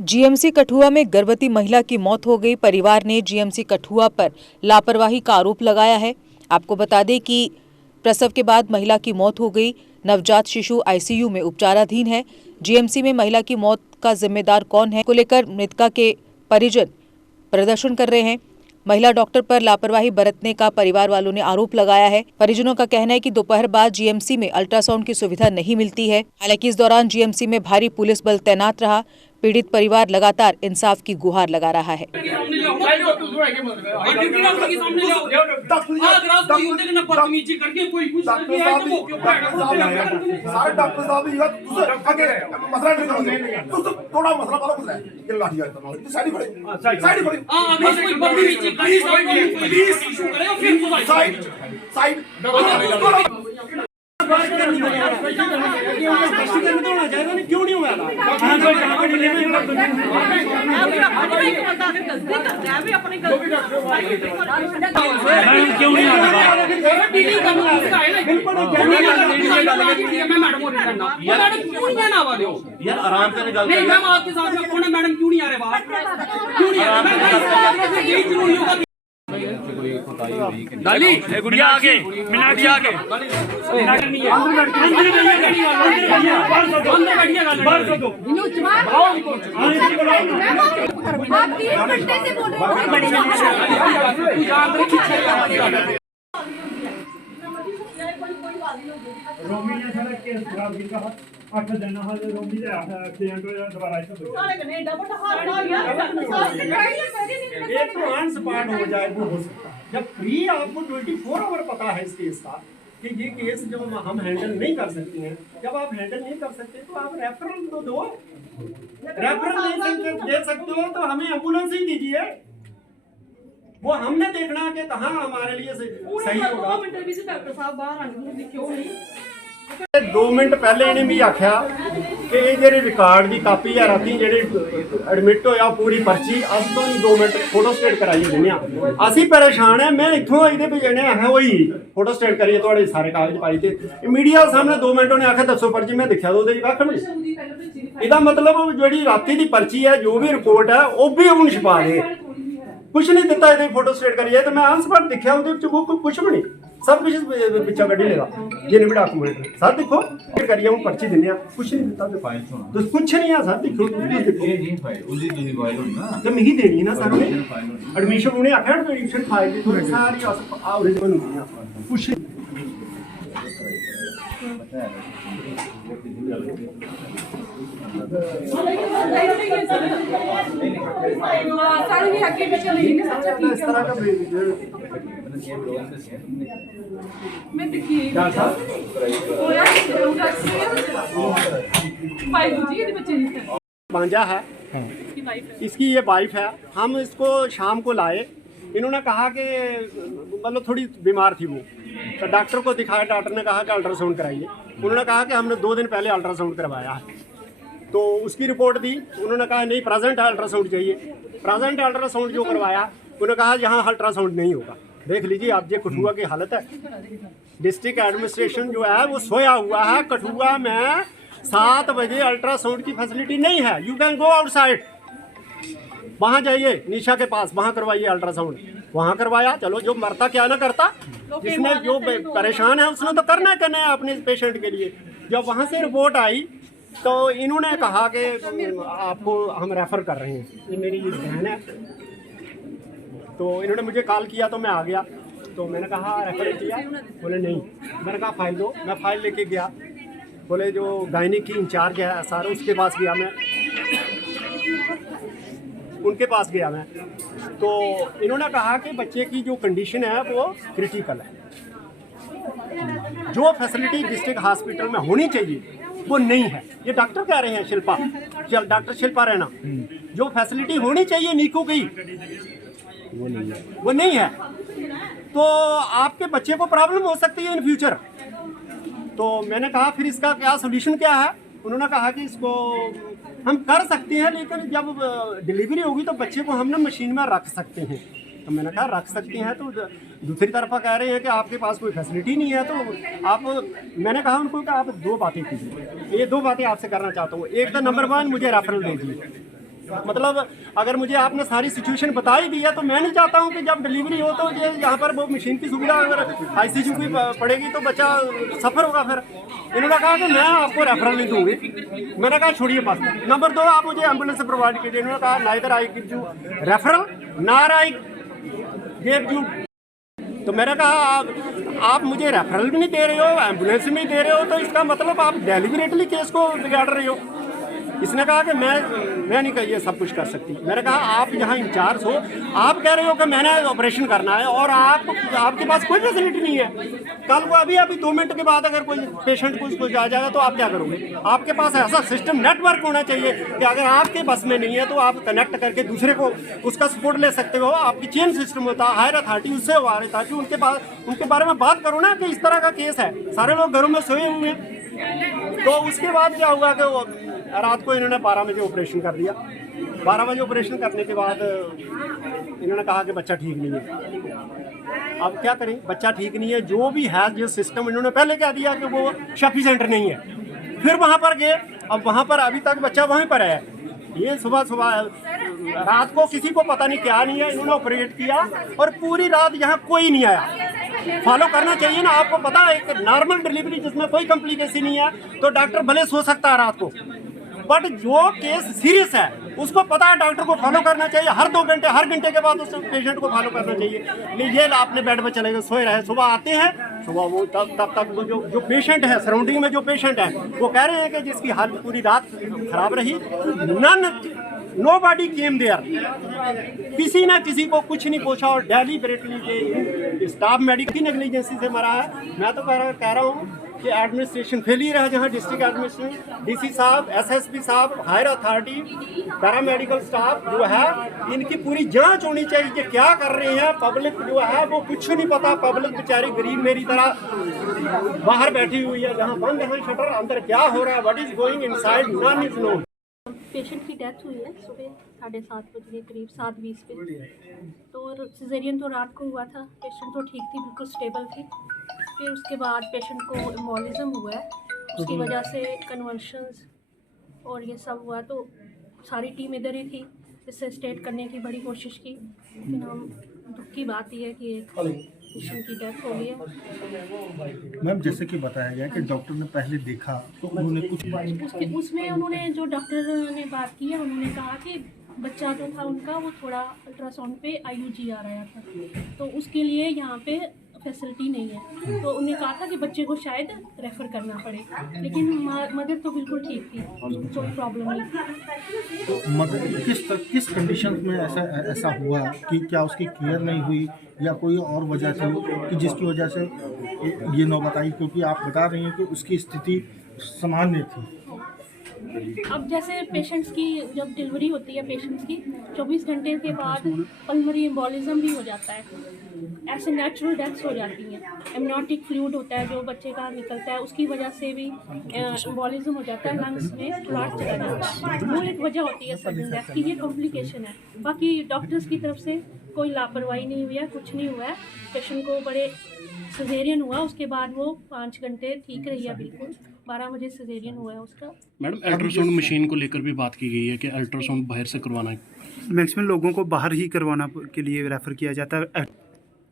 GMC Kathua में गर्भवती महिला की मौत हो गई। परिवार ने जीएमसी कठुआ पर लापरवाही का आरोप लगाया है। आपको बता दें कि प्रसव के बाद महिला की मौत हो गई। नवजात शिशु आईसीयू में उपचाराधीन है। जीएमसी में महिला की मौत का जिम्मेदार कौन है को लेकर मृतका के परिजन प्रदर्शन कर रहे हैं। महिला डॉक्टर पर लापरवाही बरतने का परिवार वालों ने आरोप लगाया है। परिजनों का कहना है कि दोपहर बाद जीएमसी में अल्ट्रासाउंड की सुविधा नहीं मिलती है। हालांकि इस दौरान जीएमसी में भारी पुलिस बल तैनात रहा। पीड़ित परिवार लगातार इंसाफ की गुहार लगा रहा है। क्यों नहीं हुआ यार आराम से निकाल नहीं मैम आपके साथ में कौन है मैडम क्यों नहीं आ रहे बाहर क्यों नहीं आ रहे यही जरूरी होगा डाली गुड़िया आगे मिनट जी आगे रोमी ने सारा केस खराब किया 8 दिन हाल रोमी दे एक्सीडेंट होया दोबारा एक तो ऑन स्पॉट हो जाए वो हो सकता है। जब फ्री आपको 24 आवर पता है इस केस का कि ये केस जो हम हैंडल नहीं कर सकते हैं, जब आप हैंडल नहीं कर सकते तो आप रेफरल तो दो। रेफरल नहीं दे सकते हो तो हमें एम्बुलेंस ही दीजिए। वो हमने देखना है कि कहाँ हमारे लिए सही होगा। 2 मिनट पहले इन्हें भी आख्या कि ये जेरी रिकॉर्ड की कापी है राती जेरी एडमिट होया पूरी पर्ची अस तो 2 मिनट फोटो स्टेट कराइए दिने असी परेशान है। मैं इथों इहदे पे जने है वही फोटो स्टेट करिए थोड़े सारे कागज पाई थे मीडिया सामने 2 मिनट उन्हें आख्या दसो पर्ची मैं दिखा दो कख नहीं। इसका मतलब जी राती की पर्ची है जो भी रिपोर्ट है वो भी हूँ छपा दे कुछ नहीं दिता ये फोटो स्टेट करिए तो मैं आन स्पॉट दिखा कुछ भी नहीं सब कुछ पिछा कढ़ी लेगा जिन्हें भी डॉक्यूमेंट सर देखो करिए हूँ पर्ची दिने कुछ नहीं दिता तो कुछ नहीं है सर देखो तो मिगी देनी ना सर एडमिशन उन्हें आख्या एडमिशन फाइल सारी ओरिजिनल कुछ भांजा है इसकी ये वाइफ है। हम इसको शाम को लाए इन्होंने कहा कि मतलब थोड़ी बीमार थी वो तो डॉक्टर को दिखाया। डॉक्टर ने कहा कि अल्ट्रासाउंड कराइए। उन्होंने कहा कि हमने 2 दिन पहले अल्ट्रासाउंड करवाया है तो उसकी रिपोर्ट दी। उन्होंने कहा नहीं प्रेजेंट अल्ट्रासाउंड चाहिए। प्रेजेंट अल्ट्रासाउंड जो करवाया उन्होंने कहा यहाँ अल्ट्रासाउंड नहीं होगा। देख लीजिए आप ये कठुआ की हालत है। डिस्ट्रिक्ट एडमिनिस्ट्रेशन जो है वो सोया हुआ है। कठुआ में 7 बजे अल्ट्रासाउंड की फैसिलिटी नहीं है। यू कैन गो आउटसाइड वहाँ जाइए निशा के पास वहाँ करवाइए अल्ट्रासाउंड। वहाँ करवाया चलो जो मरता क्या ना करता जिसने जो परेशान है उसने तो करना है अपने पेशेंट के लिए। जब वहाँ से रिपोर्ट आई तो इन्होंने कहा कि आपको हम रेफ़र कर रहे हैं। ये मेरी बहन है तो इन्होंने मुझे कॉल किया तो मैं आ गया। तो मैंने कहा रेफ़र किया बोले नहीं। मैंने कहा फाइल दो। मैं फाइल लेके गया। बोले जो गायनिक की इंचार्ज है सारा उसके पास गया मैं उनके पास गया मैं तो इन्होंने कहा कि बच्चे की जो कंडीशन है वो क्रिटिकल है। जो फैसिलिटी डिस्ट्रिक्ट हॉस्पिटल में होनी चाहिए वो नहीं है। ये डॉक्टर कह रहे हैं शिल्पा डॉक्टर शिल्पा रैना जो फैसिलिटी होनी चाहिए नीको की वो नहीं है। तो आपके बच्चे को प्रॉब्लम हो सकती है इन फ्यूचर। तो मैंने कहा फिर इसका क्या सोल्यूशन क्या है। उन्होंने कहा कि इसको हम कर सकते हैं लेकिन जब डिलीवरी होगी तो बच्चे को हम ना मशीन में रख सकते हैं। तो मैंने कहा रख सकते हैं तो दूसरी तरफा कह रहे हैं कि आपके पास कोई फैसिलिटी नहीं है। तो आप मैंने कहा उनको कि आप 2 बातें कीजिए। ये 2 बातें आपसे करना चाहता हूँ। एक तो नंबर 1 मुझे रेफरल दीजिए मतलब अगर मुझे आपने सारी सिचुएशन बता ही दी है तो मैं नहीं चाहता हूँ कि जब डिलीवरी हो तो ये यहाँ पर वो मशीन की सुविधा अगर ICU की पड़ेगी तो बच्चा सफ़र होगा। फिर इन्होंने कहा कि मैं आपको रेफरल नहीं दूंगी। मैंने कहा छोड़िए बस। नंबर 2, आप मुझे एम्बुलेंस प्रोवाइड कीजिए। इन्होंने कहा neither I give you referral नार आई गिव यू। तो मैंने कहा आप मुझे रेफरल भी नहीं दे रहे हो, एम्बुलेंस भी नहीं दे रहे हो, तो इसका मतलब आप डेलिबरेटली केस को बिगाड़ रहे हो। इसने कहा कि मैं नहीं ये सब कुछ कर सकती। मैंने कहा आप यहाँ इंचार्ज हो, आप कह रहे हो कि मैंने ऑपरेशन करना है और आपके पास कोई फैसिलिटी नहीं है। कल को अभी 2 मिनट के बाद अगर कोई पेशेंट कुछ आ जाएगा तो आप क्या करोगे? आपके पास ऐसा सिस्टम नेटवर्क होना चाहिए कि अगर आपके बस में नहीं है तो आप कनेक्ट करके दूसरे को उसका सपोर्ट ले सकते हो। आपकी चेन सिस्टम होता है, हायर अथॉरिटी उससे हो रही, ताकि उनके बारे में बात करो ना कि इस तरह का केस है, सारे लोग घरों में सोए हुए हैं। तो उसके बाद क्या हुआ कि रात को इन्होंने 12 बजे ऑपरेशन कर दिया। 12 बजे ऑपरेशन करने के बाद इन्होंने कहा कि बच्चा ठीक नहीं है। अब क्या करें, बच्चा ठीक नहीं है। जो भी है जो सिस्टम इन्होंने पहले कह दिया कि वो शफी सेंटर नहीं है। फिर वहाँ पर गए, अब वहाँ पर अभी तक बच्चा वहीं पर है। ये सुबह रात को किसी को पता नहीं क्या नहीं है, इन्होंने ऑपरेट किया और पूरी रात यहाँ कोई नहीं आया। फॉलो करना चाहिए ना, आपको पता है एक नॉर्मल डिलीवरी जिसमें कोई कॉम्प्लिकेशन नहीं है तो डॉक्टर भले सो सकता है रात को, बट जो केस सीरियस है उसको पता है डॉक्टर को फॉलो करना चाहिए। हर 2 घंटे, हर घंटे के बाद उस पेशेंट को फॉलो करना चाहिए। ये आपने बेड पर चले गए, सोए रहे, सुबह आते हैं, सुबह वो तब तक वो जो पेशेंट है, सराउंडिंग में जो पेशेंट है वो कह रहे हैं कि जिसकी हालत पूरी रात खराब रही, नोबडी केम देयर, किसी ना किसी को कुछ नहीं पूछा और डेलिबरेटली स्टाफ मेडिकल नेग्लिजेंसी से मरा है। मैं तो कह रहा हूँ कि एडमिनिस्ट्रेशन फेलियर है, जहाँ डिस्ट्रिक्ट एडमिनिस्ट्रेशन, DC साहब, SSP साहब, हायर अथॉरिटी, पैरामेडिकल स्टाफ जो है, इनकी पूरी जांच होनी चाहिए कि क्या कर रहे हैं। पब्लिक जो है वो कुछ नहीं पता, पब्लिक बेचारी गरीब मेरी तरह बाहर बैठी हुई है, जहाँ बंद है शटर, अंदर क्या हो रहा है, what is going inside, non is known. Patient की डेथ हुई है सुबह 7:30 बजे के करीब, 7:20 पे। तो सिजेरियन तो रात को हुआ था, पेशेंट तो ठीक थी, बिल्कुल स्टेबल थी। फिर उसके बाद पेशेंट को एम्बोलिज्म हुआ है, उसकी वजह से कन्वल्शंस और ये सब हुआ। तो सारी टीम इधर ही थी, इससे स्टेट करने की बड़ी कोशिश की, लेकिन हम दुख की बात यह है कि एक पेशेंट की डेथ हो गई है। मैम जैसे कि बताया गया कि डॉक्टर ने पहले देखा तो उन्होंने कुछ उसमें उन्होंने जो डॉक्टर ने बात की है, उन्होंने कहा कि बच्चा जो था उनका वो थोड़ा अल्ट्रासाउंड पे IUG आ रहा था, तो उसके लिए यहाँ पे फैसिलिटी नहीं है। तो उन्होंने कहा था कि बच्चे को शायद रेफ़र करना पड़े, लेकिन मदर तो बिल्कुल ठीक थी, कोई प्रॉब्लम नहीं थी। तो मगर किस कंडीशन में ऐसा हुआ कि क्या उसकी केयर नहीं हुई या कोई और वजह थी कि जिसकी वजह से ये नौबत आई? क्योंकि आप बता रही हैं कि उसकी स्थिति सामान्य थी। अब जैसे पेशेंट्स की जब डिलीवरी होती है पेशेंट्स की 24 घंटे के बाद पल्मोनरी एम्बोलिज्म भी हो जाता है, ऐसे नेचुरल डेथ्स हो जाती हैं। एमनियोटिक फ्लूइड होता है जो बच्चे का निकलता है, उसकी वजह से भी एम्बोलिज्म हो जाता है, लंग्स में क्लॉट चला जाता है, वो एक वजह होती है सडन डेथ की। ये कॉम्प्लिकेशन है। बाकी डॉक्टर्स की तरफ से कोई लापरवाही नहीं हुई है, कुछ नहीं हुआ है। पेशेंट को बड़े सिजेरियन हुआ, उसके बाद वो 5 घंटे ठीक रही है, बिल्कुल 12 बजे सिजेरियन हुआ है उसका। मैडम अल्ट्रासाउंड मशीन को लेकर भी बात की गई है कि अल्ट्रासाउंड बाहर से करवाना है। मैक्सिमम लोगों को बाहर ही करवाना के लिए रेफ़र किया जाता है,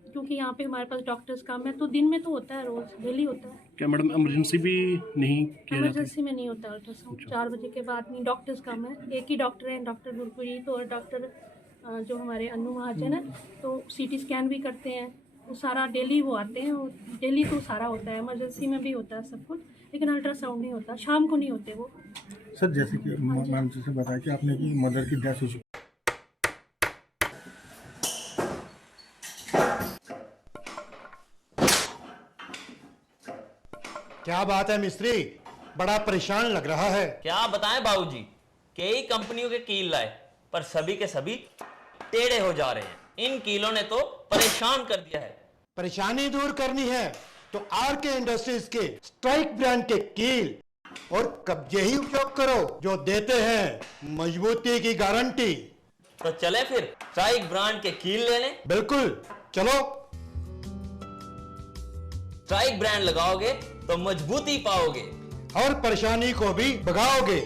क्योंकि यहाँ पे हमारे पास डॉक्टर्स कम है। तो दिन में तो होता है, रोज़ डेली होता है। क्या मैडम इमरजेंसी भी नहीं किया जाता? इमरजेंसी में नहीं होता अल्ट्रासाउंड, 4 बजे के बाद नहीं। डॉक्टर्स कम है, एक ही डॉक्टर है, डॉक्टर गुरप्रीत और डॉक्टर जो हमारे अनु महाजन है, तो CT स्कैन भी करते हैं। वो सारा डेली वो आते हैं, और डेली तो सारा होता है। इमरजेंसी में भी होता है सब कुछ, लेकिन अल्ट्रासाउंड नहीं होता, शाम को नहीं होते वो। सर जैसे कि मैम जैसे बताया कि आपने की मदर की डेथ हो चुकी, क्या बात है मिस्त्री, बड़ा परेशान लग रहा है। क्या बताएं बाबूजी, कई कंपनियों के कील लाए पर सभी के सभी टेढ़े हो जा रहे हैं। इन कीलों ने तो परेशान कर दिया है। परेशानी दूर करनी है तो RK इंडस्ट्रीज के स्ट्राइक ब्रांड के कील और कब्जे ही उपयोग करो, जो देते हैं मजबूती की गारंटी। तो चले फिर स्ट्राइक ब्रांड के कील ले लें। बिल्कुल, चलो। स्ट्राइक ब्रांड लगाओगे तो मजबूती पाओगे और परेशानी को भी भगाओगे।